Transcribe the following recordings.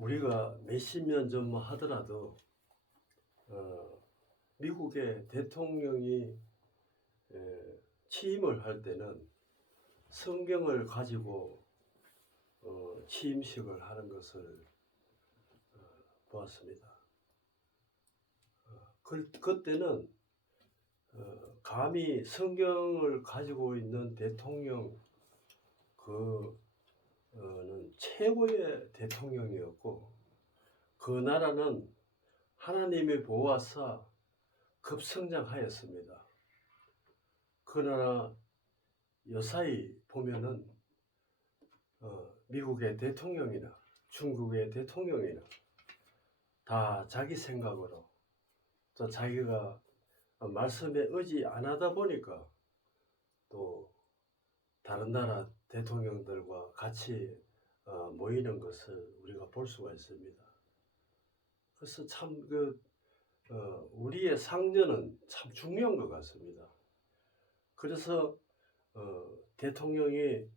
우리가 몇십 년 전만 하더라도 미국의 대통령이 취임을 할 때는 성경을 가지고 취임식을 하는 것을 보았습니다. 그때는 감히 성경을 가지고 있는 대통령 는 최고의 대통령이었고, 그 나라는 하나님의 보호하사 급성장하였습니다. 그러나 요사이 보면은 미국의 대통령이나 중국의 대통령이나 다 자기 생각으로, 또 자기가 말씀에 의지 안 하다 보니까 또 다른 나라 대통령들과 같이 모이는 것을 우리가 볼 수가 있습니다. 그래서 참 우리의 상전은 참 중요한 것 같습니다. 그래서 대통령이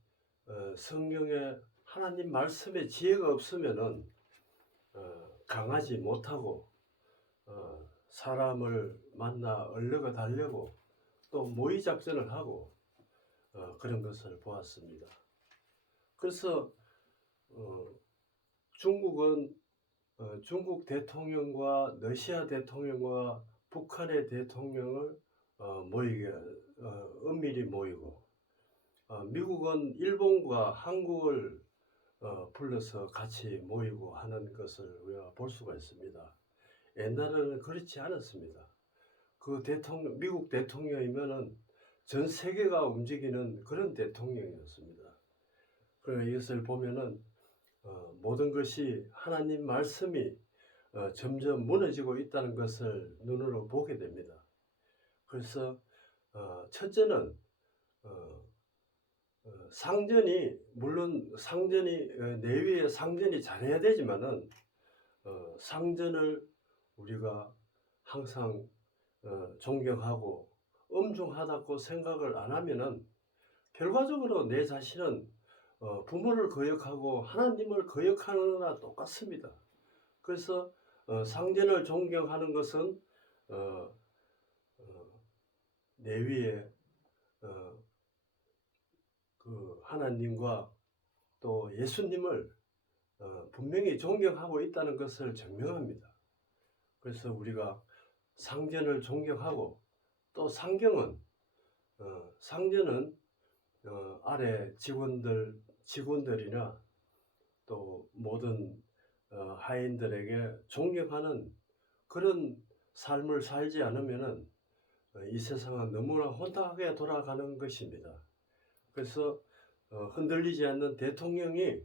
성경에 하나님 말씀에 지혜가 없으면은 강하지 못하고 사람을 만나 얼려가 달려고 또 모의 작전을 하고 그런 것을 보았습니다. 그래서 중국은 중국 대통령과 러시아 대통령과 북한의 대통령을 모이게 은밀히 모이고, 미국은 일본과 한국을 불러서 같이 모이고 하는 것을 우리가 볼 수가 있습니다. 옛날에는 그렇지 않았습니다. 미국 대통령이면은 전 세계가 움직이는 그런 대통령이었습니다. 그래서 이것을 보면은 모든 것이 하나님 말씀이 점점 무너지고 있다는 것을 눈으로 보게 됩니다. 그래서 첫째는 상전이, 물론 상전이 내위의 상전이 잘해야 되지만은 상전을 우리가 항상 존경하고 엄중하다고 생각을 안 하면은 결과적으로 내 자신은 부모를 거역하고 하나님을 거역하느나 똑같습니다. 그래서 상전을 존경하는 것은 내위에 그 하나님과 또 예수님을 분명히 존경하고 있다는 것을 증명합니다. 그래서 우리가 상전을 존경하고, 또 상전은 아래 직원들이나 또 모든 하인들에게 존경하는 그런 삶을 살지 않으면은 이 세상은 너무나 혼탁하게 돌아가는 것입니다. 그래서 흔들리지 않는 대통령이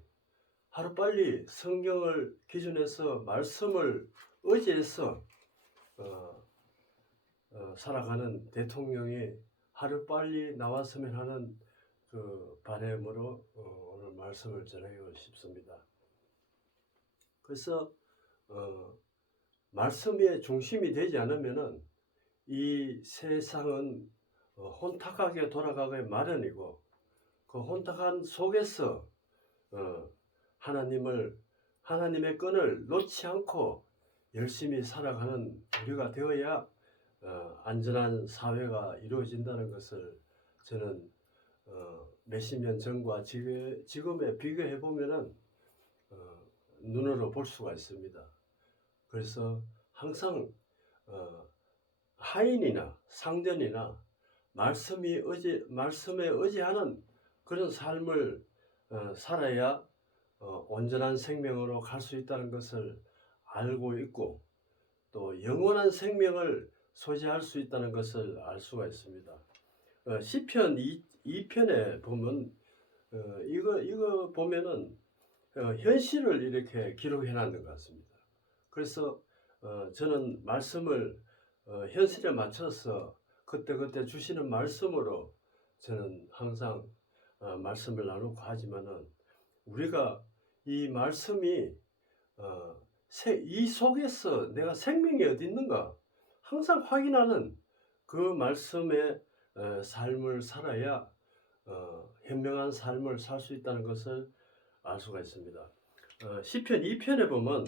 하루빨리 성경을 기준해서 말씀을 의지해서 살아가는 대통령이 하루빨리 나왔으면 하는 그 바람으로 오늘 말씀을 전하고 싶습니다. 그래서 말씀의 중심이 되지 않으면은 이 세상은 혼탁하게 돌아가기 마련이고, 그 혼탁한 속에서 하나님의 끈을 놓지 않고 열심히 살아가는 우리가 되어야 안전한 사회가 이루어진다는 것을 저는 몇십 년 전과 지금에 비교해 보면은 눈으로 볼 수가 있습니다. 그래서 항상 하인이나 상전이나 말씀에 의지하는 그런 삶을 살아야 온전한 생명으로 갈 수 있다는 것을 알고 있고, 또 영원한 생명을 소지할 수 있다는 것을 알 수가 있습니다. 시편 2편에 보면 이거 보면은 현실을 이렇게 기록해 놨는 것 같습니다. 그래서 저는 말씀을 현실에 맞춰서 그때 주시는 말씀으로 저는 항상 말씀을 나누고 하지만은, 우리가 이 말씀이 이 속에서 내가 생명이 어디 있는가 항상 확인하는 그 말씀의 삶을 살아야 현명한 삶을 살 수 있다는 것을 알 수가 있습니다. 시편 2편에 보면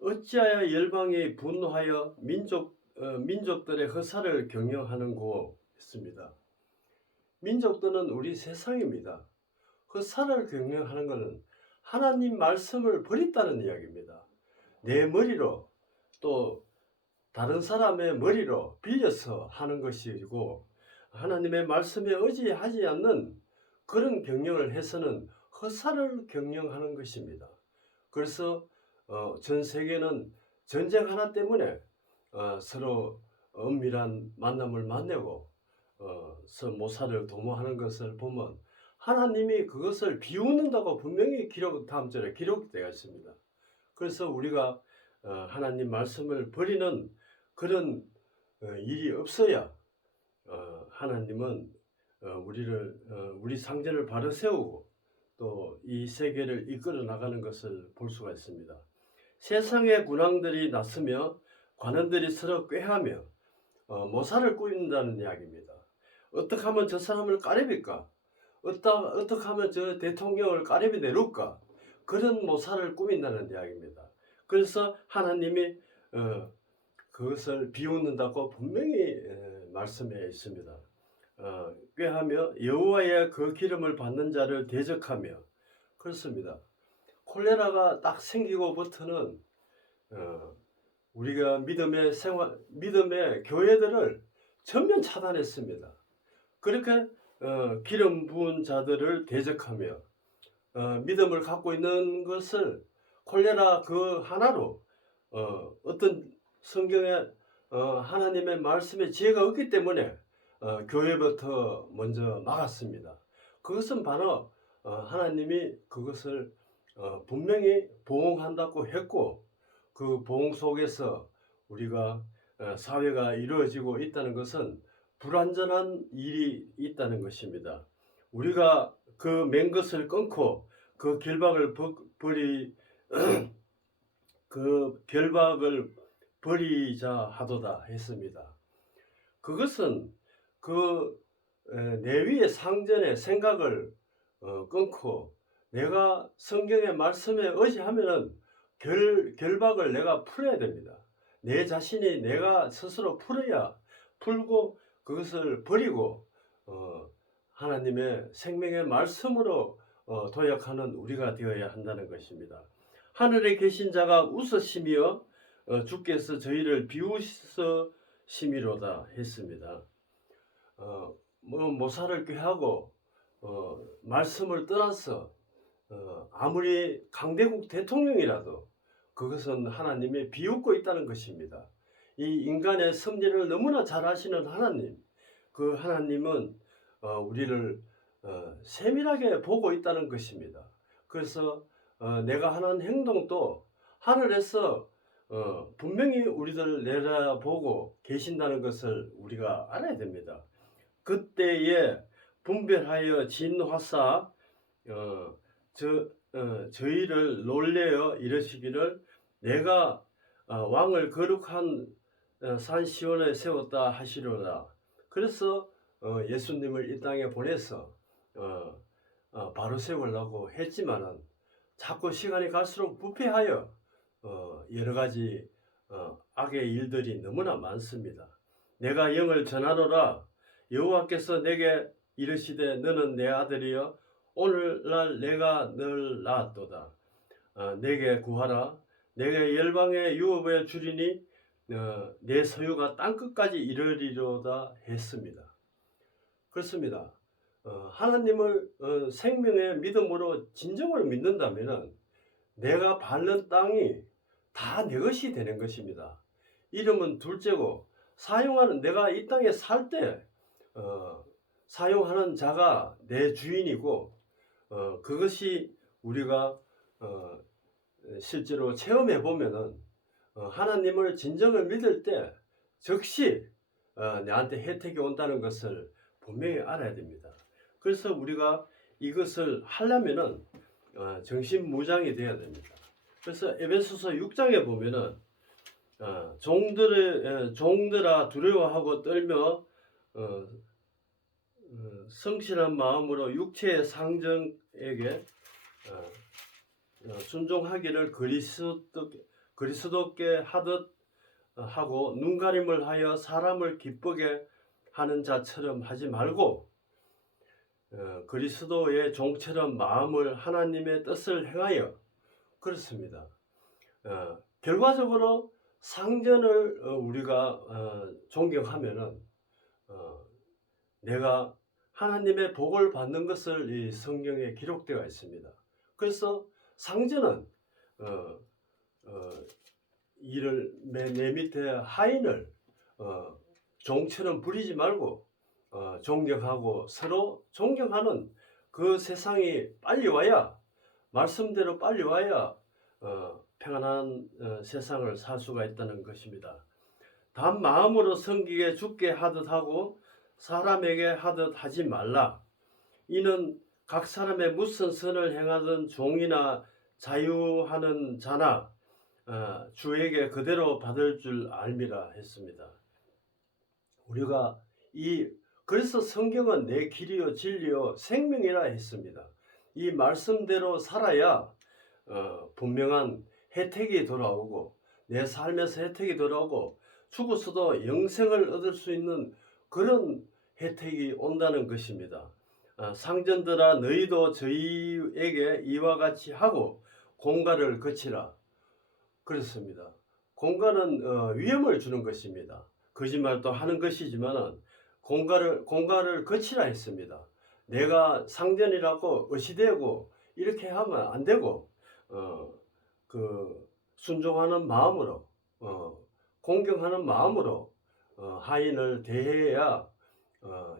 어찌하여 열방이 분노하여 민족들의 허사를 경영하는고 했습니다. 민족들은 우리 세상입니다. 허사를 경영하는 것은 하나님 말씀을 버렸다는 이야기입니다. 내 머리로 또 다른 사람의 머리로 빌려서 하는 것이고 하나님의 말씀에 의지하지 않는 그런 경영을 해서는 허사를 경영하는 것입니다. 그래서 전 세계는 전쟁 하나 때문에 서로 은밀한 만남을 만나고 모사를 도모하는 것을 보면 하나님이 그것을 비웃는다고 분명히 다음 절에 기록되어 있습니다. 그래서 우리가 하나님 말씀을 버리는 그런 일이 없어야 하나님은 우리 상전을 바로 세우고 또 이 세계를 이끌어 나가는 것을 볼 수가 있습니다. 세상의 군왕들이 났으며 관원들이 서로 꾀하며 모사를 꾸민다는 이야기입니다. 어떻게 하면 저 사람을 까레빌까? 어떻게 하면 저 대통령을 까레비 내릴까? 그런 모사를 꾸민다는 이야기입니다. 그래서 하나님이 그것을 비웃는다고 분명히 말씀해 있습니다. 꾀하며 여호와의 그 기름을 받는 자를 대적하며 그렇습니다. 콜레라가 딱 생기고부터는 우리가 믿음의 교회들을 전면 차단했습니다. 그렇게 기름 부은 자들을 대적하며 믿음을 갖고 있는 것을 콜레라 그 하나로 어떤 성경에 하나님의 말씀에 지혜가 없기 때문에 교회부터 먼저 막았습니다. 그것은 바로 하나님이 그것을 분명히 보응한다고 했고 그 보응 속에서 우리가 사회가 이루어지고 있다는 것은 불완전한 일이 있다는 것입니다. 우리가 그 맨 것을 끊고 그 결박을 버리자 하도다 했습니다. 그것은 내 위의 상전의 생각을 끊고 내가 성경의 말씀에 의지하면은 결박을 내가 풀어야 됩니다. 내 자신이 내가 스스로 풀고 그것을 버리고 하나님의 생명의 말씀으로 도약하는 우리가 되어야 한다는 것입니다. 하늘에 계신 자가 웃으시며 주께서 저희를 비웃으심이로다 했습니다. 모사를 꾀하고 말씀을 떠나서 아무리 강대국 대통령이라도 그것은 하나님이 비웃고 있다는 것입니다. 이 인간의 섭리를 너무나 잘 아시는 하나님, 그 하나님은 우리를 세밀하게 보고 있다는 것입니다. 그래서 내가 하는 행동도 하늘에서 분명히 우리들 내다보고 계신다는 것을 우리가 알아야 됩니다. 그때에 분별하여 진화사 저희를 놀래어 이르시기를 내가 왕을 거룩한 산 시온에 세웠다 하시로다. 그래서 예수님을 이 땅에 보내서 바로 세우려고 했지만은 자꾸 시간이 갈수록 부패하여 여러 가지 악의 일들이 너무나 많습니다. 내가 영을 전하노라. 여호와께서 내게 이르시되 너는 내 아들이여 오늘날 내가 널 낳았도다. 내게 구하라. 내가 열방의 유업에 주리니 내 소유가 땅끝까지 이르리로다 했습니다. 그렇습니다. 하나님을 생명의 믿음으로 진정으로 믿는다면 내가 밟는 땅이 다 내 것이 되는 것입니다. 이름은 둘째고 사용하는 내가 이 땅에 살 때 사용하는 자가 내 주인이고 그것이 우리가 실제로 체험해 보면은 하나님을 진정을 믿을 때 즉시 내한테 혜택이 온다는 것을 분명히 알아야 됩니다. 그래서 우리가 이것을 하려면은 정신무장이 되어야 됩니다. 그래서 에베소서 6장에 보면은 종들아 두려워하고 떨며 성실한 마음으로 육체의 상정에게 순종하기를 그리스도께 하듯 하고 눈가림을 하여 사람을 기쁘게 하는 자처럼 하지 말고 그리스도의 종처럼 마음을 하나님의 뜻을 행하여 그렇습니다. 결과적으로 상전을 우리가 존경하면은 내가 하나님의 복을 받는 것을 이 성경에 기록되어 있습니다. 그래서 상전은 이를 내 밑에 하인을 종처럼 부리지 말고 존경하고 서로 존경하는 그 세상이 빨리 와야 말씀대로 빨리 와야 평안한 세상을 살 수가 있다는 것입니다. 단 마음으로 섬기게 죽게 하듯 하고 사람에게 하듯 하지 말라. 이는 각 사람의 무슨 선을 행하든 종이나 자유하는 자나 주에게 그대로 받을 줄 알미라 했습니다. 우리가 그래서 성경은 내 길이요 진리요 생명이라 했습니다. 이 말씀대로 살아야 분명한 혜택이 돌아오고 내 삶에서 혜택이 돌아오고 죽어서도 영생을 얻을 수 있는 그런 혜택이 온다는 것입니다. 상전들아 너희도 저희에게 이와 같이 하고 공갈을 거치라. 그렇습니다. 공갈은 위험을 주는 것입니다. 거짓말도 하는 것이지만 공갈을 거치라 했습니다. 내가 상전이라고 의시되고 이렇게 하면 안 되고 순종하는 마음으로 공경하는 마음으로 하인을 대해야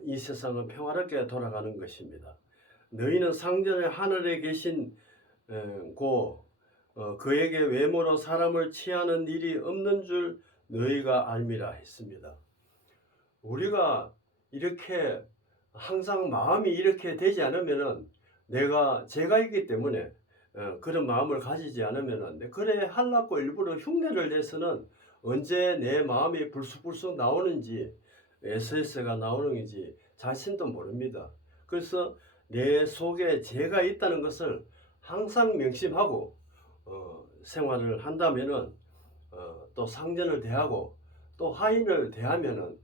이 세상은 평화롭게 돌아가는 것입니다. 너희는 상전의 하늘에 계신 그에게 외모로 사람을 취하는 일이 없는 줄 너희가 알미라 했습니다. 우리가 이렇게 항상 마음이 이렇게 되지 않으면은 제가 있기 때문에 그런 마음을 가지지 않으면은 그래 하려고 일부러 흉내를 내서는 언제 내 마음이 불쑥불쑥 나오는지 SS가 나오는지 자신도 모릅니다. 그래서 내 속에 죄가 있다는 것을 항상 명심하고 생활을 한다면은 또 상전을 대하고 또 하인을 대하면은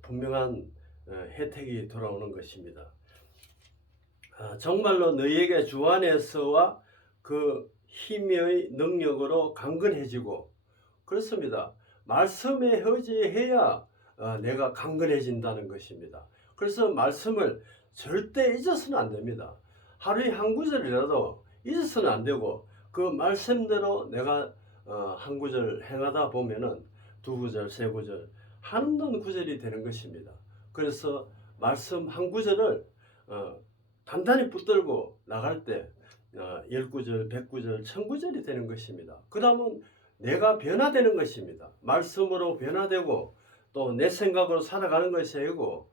분명한 혜택이 돌아오는 것입니다. 정말로 너희에게 주 안에서와 그 힘의 능력으로 강건해지고 그렇습니다. 말씀에 의지해야 내가 강건해진다는 것입니다. 그래서 말씀을 절대 잊어서는 안 됩니다. 하루에 한 구절이라도 잊어서는 안 되고 그 말씀대로 내가 한 구절 행하다 보면은 두 구절, 세 구절, 한없는 구절이 되는 것입니다. 그래서 말씀 한 구절을 단단히 붙들고 나갈 때 10구절, 100구절, 1000구절이 되는 것입니다. 그 다음은 내가 변화되는 것입니다. 말씀으로 변화되고 또 내 생각으로 살아가는 것이 아니고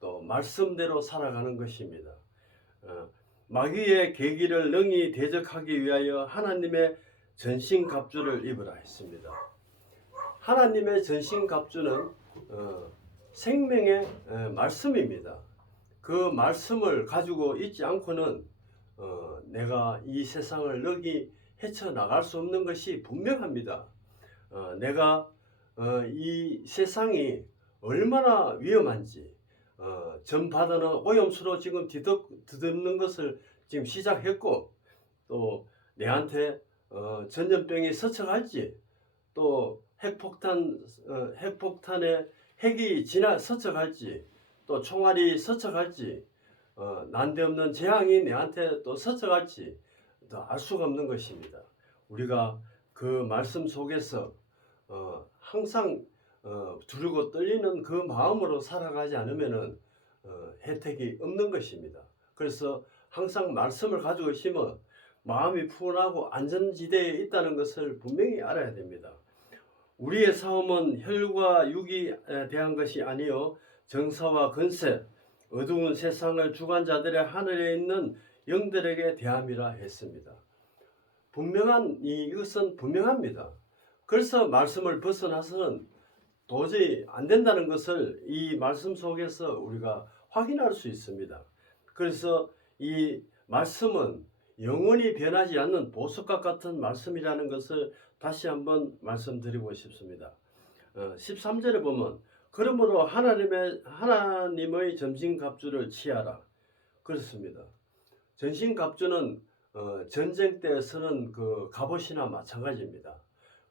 또 말씀대로 살아가는 것입니다. 마귀의 계기를 능히 대적하기 위하여 하나님의 전신갑주를 입으라 했습니다. 하나님의 전신갑주는 생명의 말씀입니다. 그 말씀을 가지고 있지 않고는 내가 이 세상을 능히 헤쳐나갈 수 없는 것이 분명합니다. 내가 이 세상이 얼마나 위험한지 전파도는 오염수로 지금 뒤덮는 것을 지금 시작했고 또 내한테 전염병이 서쳐갈지 또 핵폭탄에 핵이 서쳐갈지 또 총알이 서쳐갈지 난데없는 재앙이 내한테 또 서쳐갈지 알 수가 없는 것입니다. 우리가 그 말씀 속에서 항상 두려고 떨리는 그 마음으로 살아가지 않으면은 혜택이 없는 것입니다. 그래서 항상 말씀을 가지고 있으면 마음이 푸근하고 안전지대에 있다는 것을 분명히 알아야 됩니다. 우리의 싸움은 혈과 육에 대한 것이 아니요 정사와 권세, 어두운 세상을 주관 자들의 하늘에 있는 영들에게 대함이라 했습니다. 이것은 분명합니다. 그래서 말씀을 벗어나서는 도저히 안 된다는 것을 이 말씀 속에서 우리가 확인할 수 있습니다. 그래서 이 말씀은 영원히 변하지 않는 보석과 같은 말씀이라는 것을 다시 한번 말씀드리고 싶습니다. 13절에 보면 그러므로 하나님의 전신갑주를 취하라. 그렇습니다. 전신갑주는 전쟁 때 쓰는 그 갑옷이나 마찬가지입니다.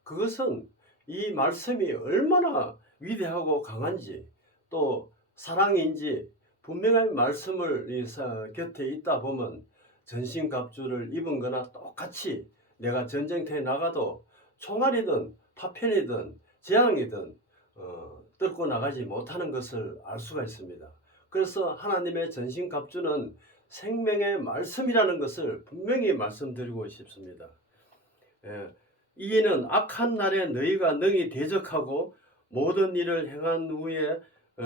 그것은 이 말씀이 얼마나 위대하고 강한지 또 사랑인지 분명한 말씀을 곁에 있다 보면 전신갑주를 입은 거나 똑같이 내가 전쟁터에 나가도 총알이든 파편이든 재앙이든 뚫고 나가지 못하는 것을 알 수가 있습니다. 그래서 하나님의 전신갑주는 생명의 말씀이라는 것을 분명히 말씀드리고 싶습니다. 이는 악한 날에 너희가 능히 대적하고 모든 일을 행한 후에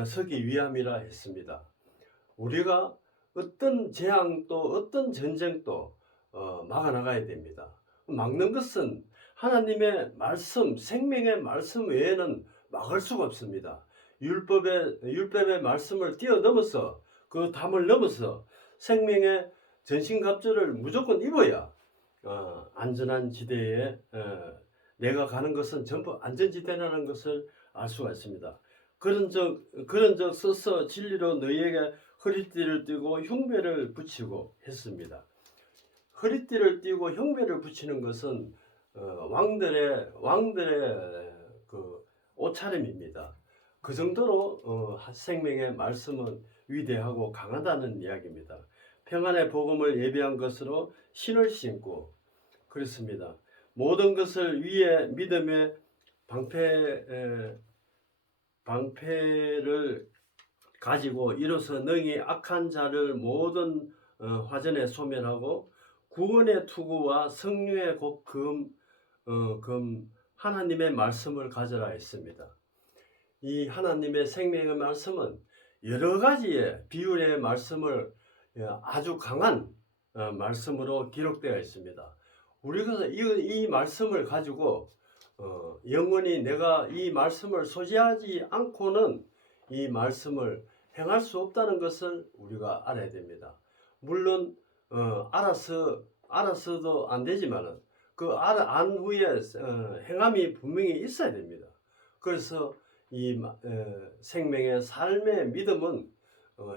서기 위함이라 했습니다. 우리가 어떤 재앙도 어떤 전쟁도 막아나가야 됩니다. 막는 것은 하나님의 말씀, 생명의 말씀 외에는 막을 수가 없습니다. 율법의 말씀을 뛰어넘어서 그 담을 넘어서 생명의 전신갑주를 무조건 입어야 안전한 지대에 내가 가는 것은 전부 안전지대라는 것을 알 수가 있습니다. 그런 적 써서 진리로 너희에게 허리띠를 띠고 흉배를 붙이고 했습니다. 허리띠를 띠고 흉배를 붙이는 것은 왕들의 그 옷차림입니다. 그 정도로 생명의 말씀은 위대하고 강하다는 이야기입니다. 평안의 복음을 예비한 것으로 신을 신고 그렇습니다. 모든 것을 위에 믿음의 방패를 가지고 이로써 능히 악한 자를 모든 화전에 소멸하고 구원의 투구와 성령의 금 하나님의 말씀을 가져라 했습니다. 이 하나님의 생명의 말씀은 여러 가지의 비율의 말씀을 아주 강한 말씀으로 기록되어 있습니다. 우리가 이 말씀을 가지고 영원히 내가 이 말씀을 소지하지 않고는 이 말씀을 행할 수 없다는 것을 우리가 알아야 됩니다. 물론 알아서도 안 되지만은 그 안 후에 행함이 분명히 있어야 됩니다. 그래서 이 생명의 삶의 믿음은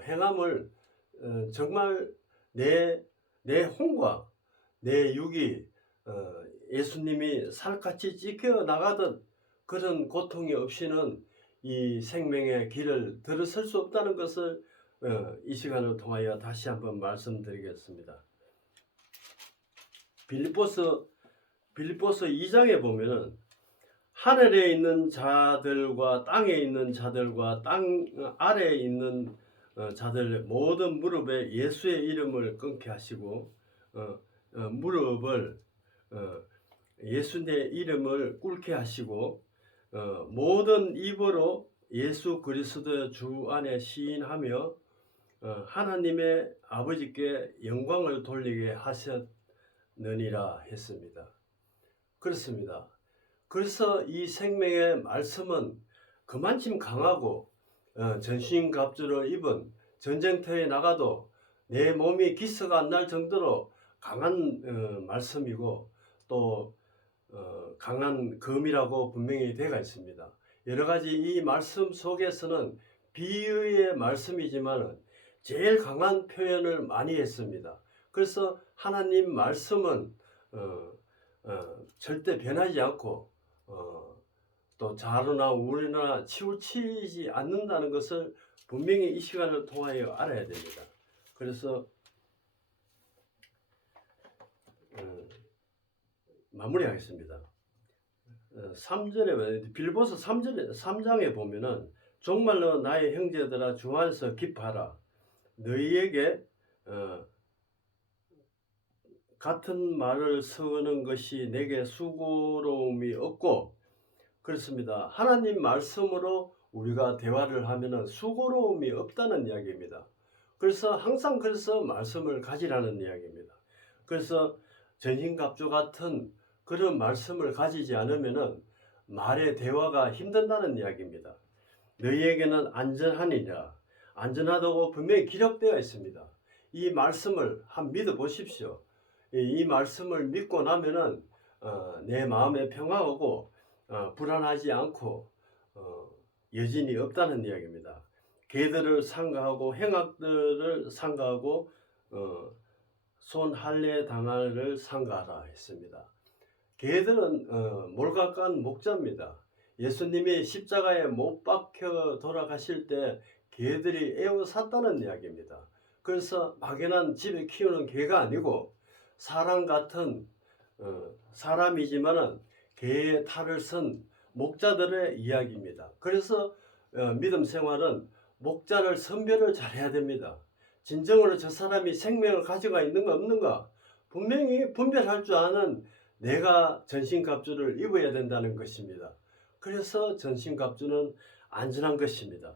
행함을 정말 내 혼과 내 육이 예수님이 살같이 찢겨 나가듯 그런 고통이 없이는 이 생명의 길을 들어설 수 없다는 것을 이 시간을 통하여 다시 한번 말씀드리겠습니다. 빌립보서 2장에 보면은 하늘에 있는 자들과 땅에 있는 자들과 땅 아래에 있는 자들 모든 무릎에 예수의 이름을 끊게 하시고 무릎을 예수의 이름을 꿇게 하시고 모든 입으로 예수 그리스도의 주 안에 시인하며 하나님의 아버지께 영광을 돌리게 하셨느니라 했습니다. 그렇습니다. 그래서 이 생명의 말씀은 그만큼 강하고 전신갑주를 입은 전쟁터에 나가도 내 몸이 기스가 안 날 정도로 강한 말씀이고 또 강한 검이라고 분명히 되어 있습니다. 여러 가지 이 말씀 속에서는 비유의 말씀이지만 제일 강한 표현을 많이 했습니다. 그래서 하나님 말씀은 절대 변하지 않고 또 자로나 우울이나 치우치지 않는다는 것을 분명히 이 시간을 통하여 알아야 됩니다. 그래서 마무리하겠습니다. 3절에 빌립보서 3장에 보면은 정말로 나의 형제들아 주 안에서 기뻐하라. 너희에게 같은 말을 쓰는 것이 내게 수고로움이 없고 그렇습니다. 하나님 말씀으로 우리가 대화를 하면은 수고로움이 없다는 이야기입니다. 그래서 항상 그래서 말씀을 가지라는 이야기입니다. 그래서 전신갑주 같은 그런 말씀을 가지지 않으면은 말의 대화가 힘든다는 이야기입니다. 너희에게는 안전하니라. 안전하다고 분명히 기록되어 있습니다. 이 말씀을 한번 믿어 보십시오. 이 말씀을 믿고 나면은 내 마음에 평화하고 불안하지 않고 여진이 없다는 이야기입니다. 개들을 상가하고 행악들을 상가하고 손 할례 당할을 상가하라 했습니다. 개들은 몰각간 목자입니다. 예수님이 십자가에 못 박혀 돌아가실 때 개들이 에워쌌다는 이야기입니다. 그래서 막연한 집에 키우는 개가 아니고 사람 같은 사람이지만은 개의 탈을 쓴 목자들의 이야기입니다. 그래서 믿음 생활은 목자를 선별을 잘해야 됩니다. 진정으로 저 사람이 생명을 가져가 있는가 없는가 분명히 분별할 줄 아는 내가 전신갑주를 입어야 된다는 것입니다. 그래서 전신갑주는 안전한 것입니다.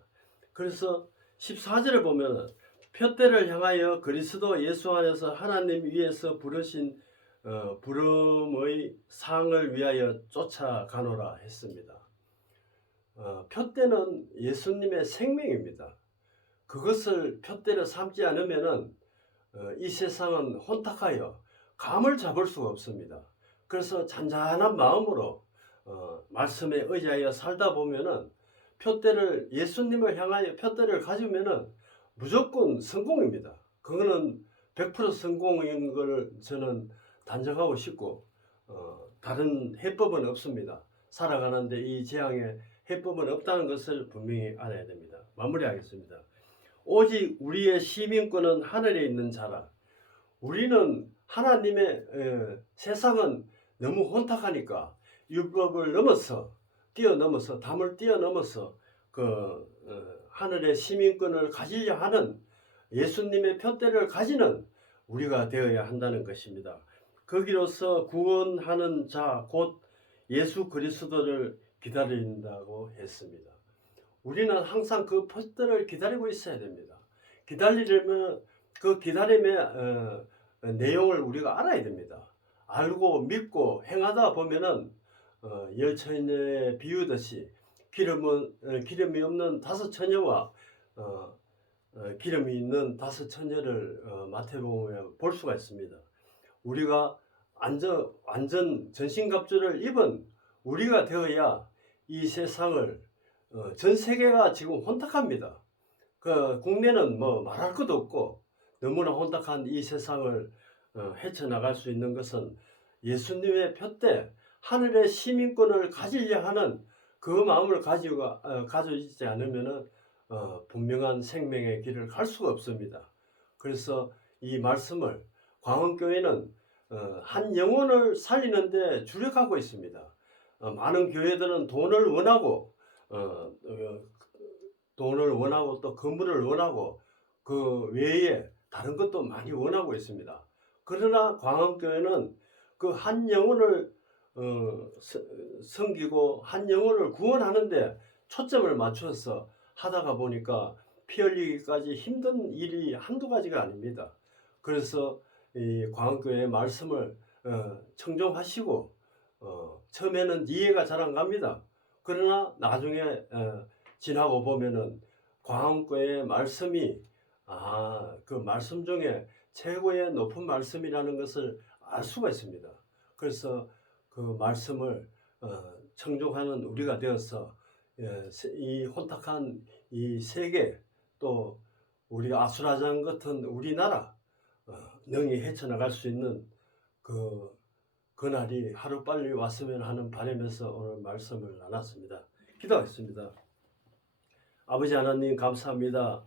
그래서 14절에 보면 표대를 향하여 그리스도 예수 안에서 하나님 위에서 부르신 부름의 상을 위하여 쫓아가노라 했습니다. 표대는 예수님의 생명입니다. 그것을 표대로 삼지 않으면은 이 세상은 혼탁하여 감을 잡을 수가 없습니다. 그래서 잔잔한 마음으로 말씀에 의지하여 살다 보면은 표대를 예수님을 향하여 표대를 가지면은 무조건 성공입니다. 그거는 100% 성공인 걸 저는 단정하고 싶고 다른 해법은 없습니다. 살아가는데 이 재앙에 해법은 없다는 것을 분명히 알아야 됩니다. 마무리하겠습니다. 오직 우리의 시민권은 하늘에 있는 자라. 우리는 하나님의 세상은 너무 혼탁하니까 율법을 넘어서 뛰어넘어서 담을 뛰어넘어서 하늘의 시민권을 가지려 하는 예수님의 표대를 가지는 우리가 되어야 한다는 것입니다. 거기로서 구원하는 자 곧 예수 그리스도를 기다린다고 했습니다. 우리는 항상 그 표대를 기다리고 있어야 됩니다. 기다리려면 그 기다림의 내용을 우리가 알아야 됩니다. 알고 믿고 행하다 보면은 열처녀에 비유듯이 기름이 없는 다섯 처녀와 기름이 있는 다섯 처녀를 마태복음에 볼 수가 있습니다. 우리가 완전 전신갑주를 입은 우리가 되어야 이 세상을 전 세계가 지금 혼탁합니다. 국내는 뭐 말할 것도 없고 너무나 혼탁한 이 세상을 헤쳐나갈 수 있는 것은 예수님의 표대 하늘의 시민권을 가지려 하는 그 마음을 가지지 않으면 분명한 생명의 길을 갈 수가 없습니다. 그래서 이 말씀을 광원교회는 한 영혼을 살리는데 주력하고 있습니다. 많은 교회들은 돈을 원하고 또 건물을 원하고 그 외에 다른 것도 많이 원하고 있습니다. 그러나 광원교회는 그 한 영혼을 섬기고 한 영혼을 구원하는데 초점을 맞춰서 하다가 보니까 피 흘리기까지 힘든 일이 한두 가지가 아닙니다. 그래서 이 광원교회의 말씀을 청종하시고 처음에는 이해가 잘 안 갑니다. 그러나 나중에 지나고 보면은 광원교회의 말씀이 그 말씀 중에 최고의 높은 말씀이라는 것을 알 수가 있습니다. 그래서 그 말씀을 청종하는 우리가 되어서 이 혼탁한 이 세계 또 우리 아수라장 같은 우리나라 능히 헤쳐나갈 수 있는 그날이 하루빨리 왔으면 하는 바람에서 오늘 말씀을 나눴습니다. 기도하겠습니다. 아버지 하나님 감사합니다.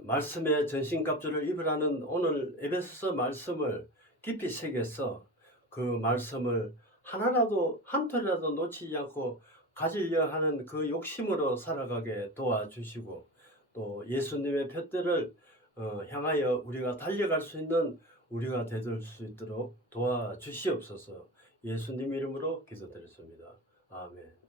말씀의 전신갑주를 입으라는 오늘 에베소서 말씀을 깊이 새겨서 그 말씀을 하나라도 한 톨이라도 놓치지 않고 가지려 하는 그 욕심으로 살아가게 도와주시고 또 예수님의 표대를 향하여 우리가 달려갈 수 있는 우리가 되돌 수 있도록 도와주시옵소서. 예수님 이름으로 기도드렸습니다. 아멘.